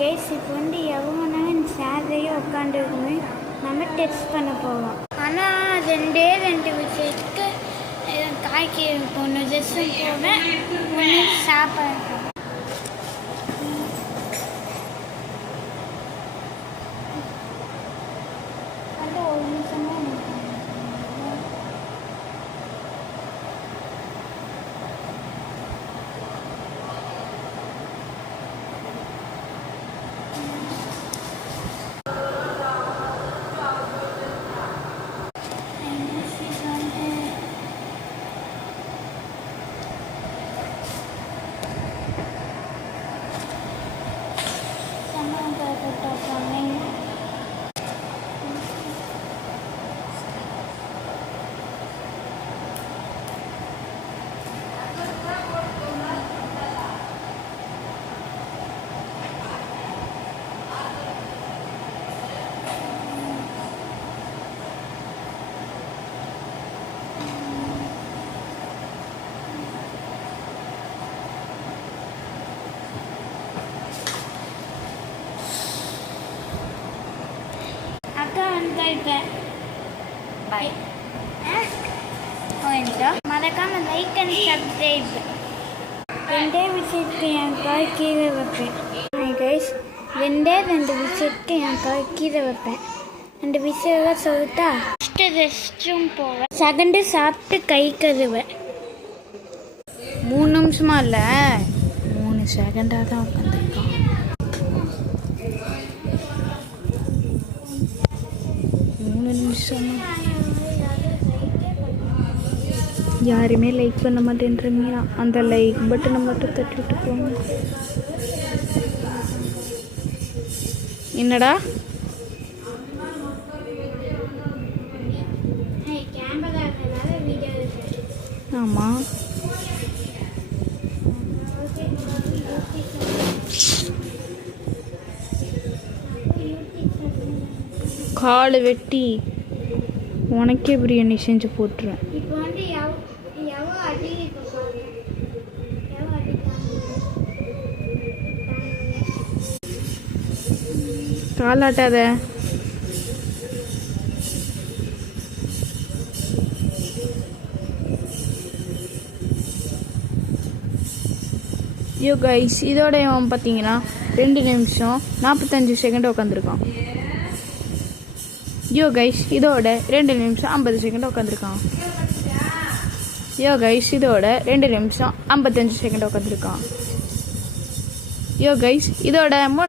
Guys இப்போ எவ்வளோ இந்த சேர்லேயே உட்காந்துருக்குமே நம்ம டெஸ்ட் பண்ண போவோம். ஆனால் ரெண்டு விஷயத்துக்கு காய்க்கு ஒன்று ட்ரெஸ்ஸும் போவேன், ஒன்று சாப்பாடு. அது ஒரு நிமிஷமாக Bye. மறக்காம லைக் அண்ட் சப்ஸ்கிரைப். ரெண்டே விஷயத்துக்கு என் காய் கீழே வைப்பேன். கைஸ் ரெண்டு விஷயத்துக்கு என் காய் கீழே வைப்பேன். 2 விஷயம் சொல்லிட்டா ஃபஸ்ட்டு ரெஸ்ட்ரூம் போவேன், செகண்டு சாப்பிட்டு கை கழுவேன். 3 நிமிஷமா இல்லை 3 செகண்டாக தான் உட்காந்துருக்கான். யாருமே லைக் பண்ண மாட்டேன்றீங்க. அந்த லைக் பட்டனை மட்டும் தட்டி விட்டு போங்க. என்னடா ஆமாம் காலை வெட்டி உனக்கே பிரியாணி செஞ்சு போட்டுருவேன். காலாட்டாத. யோ கைஸ் இதோட பார்த்தீங்கன்னா 2 நிமிஷம் 45 செகண்ட் உட்காந்துருக்கான். யோ கைஸ் இதோட 2 நிமிஷம் 50 செகண்ட் உட்காந்துருக்கான். யோ கைஸ் இதோட 2 நிமிஷம் 55 செகண்ட் உட்காந்துருக்கான். யோ கைஸ் இதோட